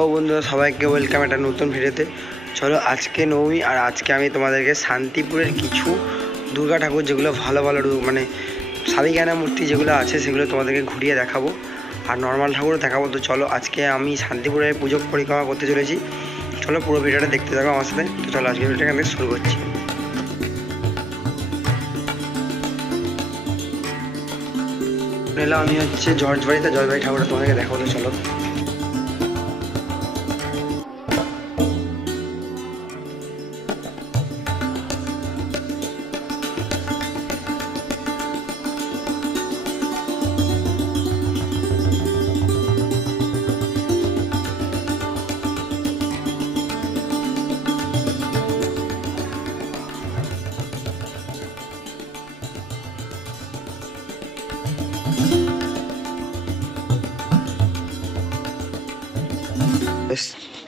Hello বন্ধুরা, সবাইকে welcome একটা নতুন ভিডিওতে। চলো, আজকে নবমী আর আজকে আমি তোমাদেরকে শান্তিপুরের কিছু দুর্গা ঠাকুর যেগুলো ভালো ভালো মানে সাবিকানা মূর্তি যেগুলো আছে সেগুলো তোমাদেরকে ঘুরিয়ে দেখাবো, আর নর্মাল ঠাকুরও দেখাবো। তো চলো, আজকে আমি শান্তিপুরের পুজো পরিক্রমা করতে চলেছি। চলো পুরো ভিডিওটা দেখতে থাকো আমার সাথে। তো চলো, আজকে ভিডিওটা আমি শুরু করছি। আমি হচ্ছে জর্জবাড়িতে, জর্জবাড়ি ঠাকুরটা তোমাদেরকে দেখাবো। তো চলো।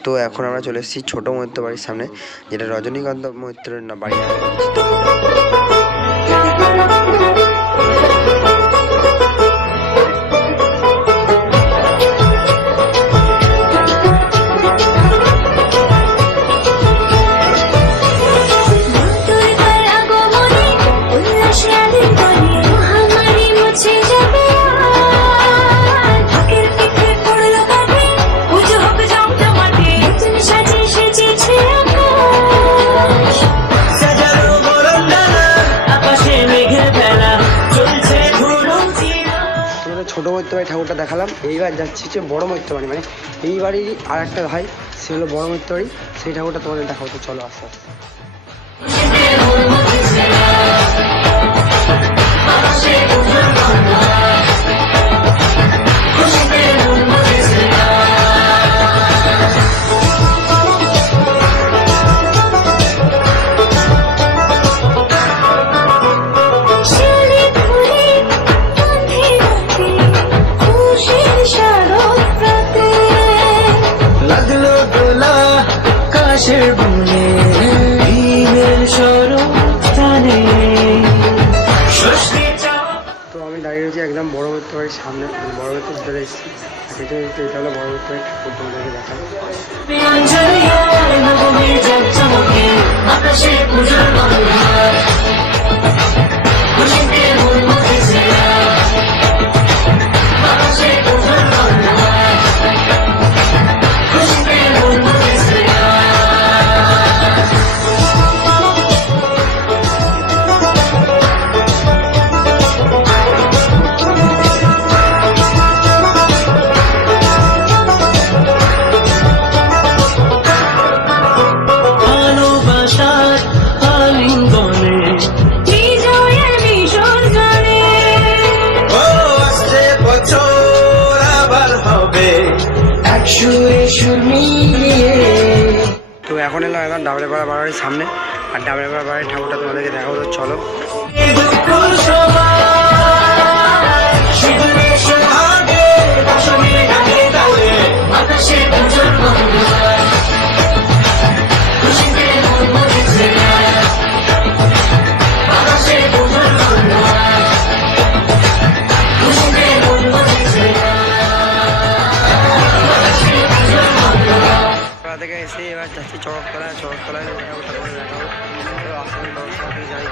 তো এখন আমরা চলে এসেছি ছোটো মৈত্র বাড়ির সামনে, যেটা রজনীকান্ত মৈত্রের বাড়ি। ছোটো মৈত্রবাড়ি ঠাকুরটা দেখালাম, এইবার যাচ্ছি যে বড়ো মৈত্রবাড়ি, মানে এই বাড়ির আর একটা ভাই, সে হলো বড়ো মৈত্রবাড়ি, সেই ঠাকুরটা তোমাদের দেখাবো। তো চলো আস্তে আস্তে। তো আমি দাঁড়িয়ে রয়েছি একদম বড় মৈত্রবাড়ির সামনে, বড় মৈত্রের ভিতরে এসেছি। এটা হলো বড় মৈত্রবাড়ির ঠাকুর, তোমাদেরকে দেখাবো। তো এখন এলাম এখন ডাবলেপাড়া বাড়ির সামনে, আর ডাবলেপাড়া বাড়ির ঠাকুরটা তোমাদেরকে দেখাবো। তো চলো। থেকে এসে এবার যাচ্ছি চড়কতলায় ঠাকুরটা করে দেখাবো। আসলে চড়কতলাতে যাই।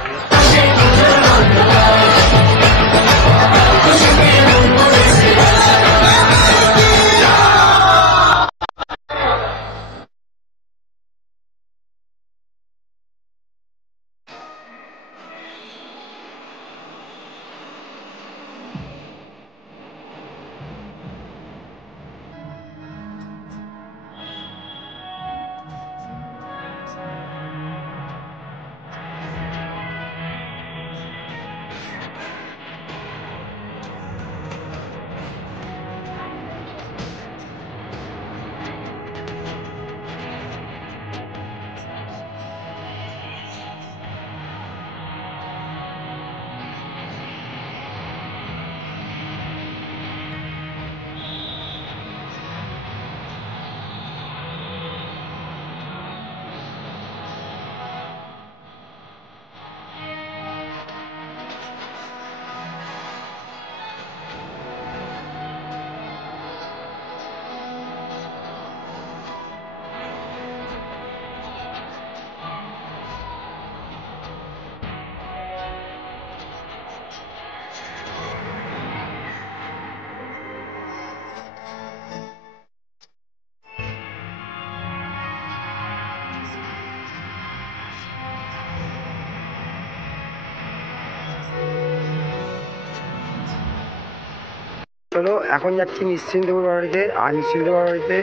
চলো এখন যাচ্ছি নিশ্চিন্তপুর বাড়িতে। আর নিশ্চিন্তপুর বাড়িতে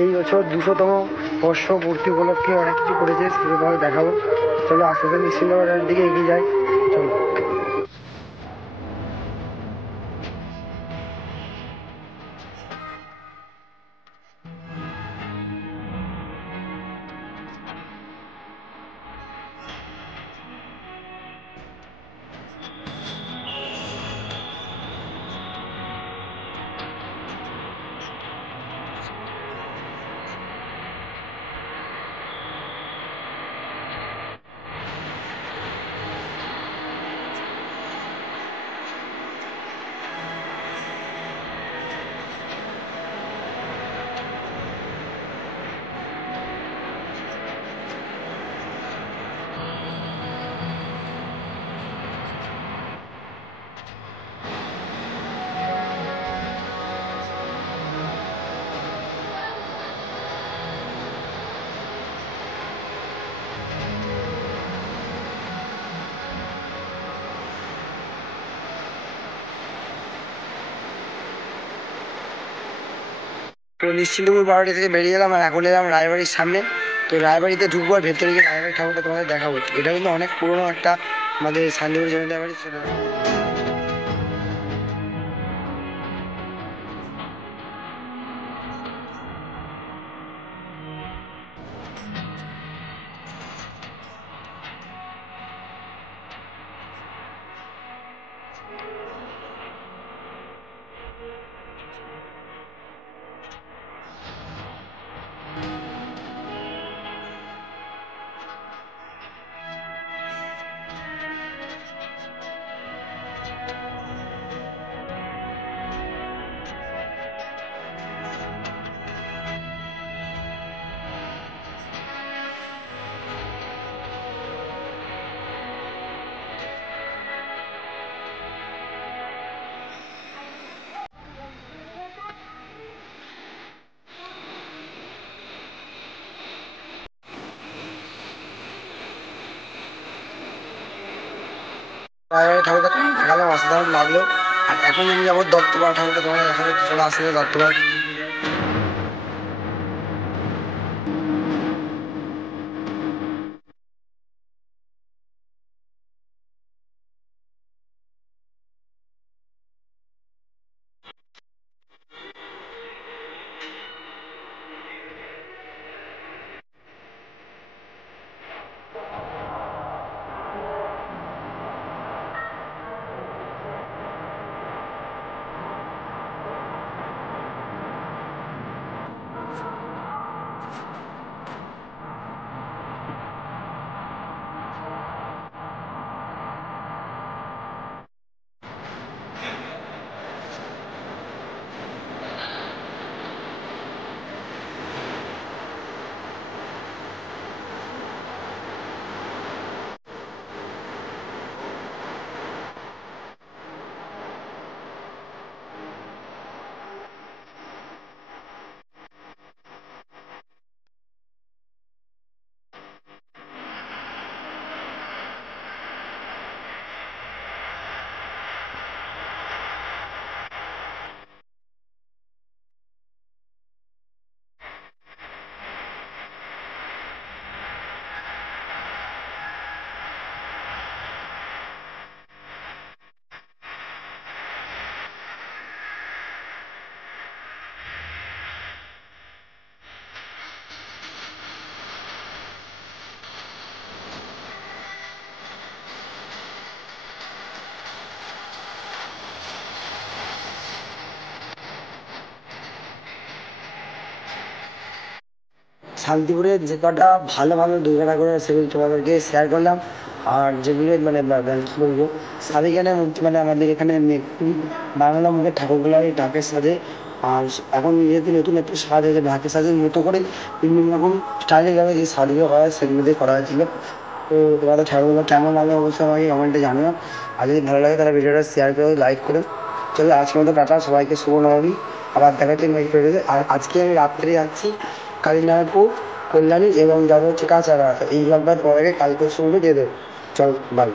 এই বছর 200তম বর্ষ পূর্তি উপলক্ষে অনেক কিছু করেছে, সেগুলো তোমাকে দেখাবো। চলো আস্তে আস্তে নিশ্চিন্তপুর বাড়ির দিকে এগিয়ে যাই, চলো। তো নিশ্চিন্তপুর বারোটি থেকে বেরিয়ে এলাম আর এখন এলাম রায়বাড়ির সামনে। তো রায়বাড়িতে ঢুকবো আর ভেতরে গিয়ে রায়বাড়ির ঠাকুরটা তোমাদের দেখাবো। এটা কিন্তু অনেক পুরোনো একটা আমাদের শান্তিপুর জমিদার বাড়ি ছিল। রায়বাড়ির ঠাকুরটা দেখালাম, অসাধারণ লাগলো। আর এখন আমি যাবো দত্তপাড়া ঠাকুরটা তোমাদের দেখাবো। চলো আস্তে আস্তে দত্তপাড়া। শান্তিপুরের যে কটা ভালো ভালো দুর্গা ঠাকুরের সেগুলো তোমাদেরকে শেয়ার করলাম। আর যেগুলো মানে কী বলবো, সাবিকানের মূর্তি মানে আমাদের এখানে বাংলা মুখের ঠাকুরগুলোই ঢাকের সাজে। আর এখন যেহেতু নতুন একটু সাজ হয়েছে ঢাকের সাজের মতো করে বিভিন্ন রকম স্টাইলের ভাবে যে সাজগুলো করা হয় সেগুলো দিয়ে করা হয়েছিল। তো তোমাদের ঠাকুরগুলো কেমন লাগলো অবশ্যই আমাকে কমেন্টে জানিও। আর যদি ভালো লাগে তাহলে ভিডিওটা শেয়ার করো, লাইক করো। চলো আজকের মতো টাটা, সবাইকে শুভ নবমী। আবার দেখা হচ্ছে নেক্সট ভিডিওতে। আর আজকে আমি রাত্রে যাচ্ছি কালীনারায়ণপুর, কল্যাণী এবং যাবো হচ্ছে কাঁচাপাড়া। এই ব্লগটা তোমাদেরকে কালকে শুনবে দিয়ে দেবো। চল বাই।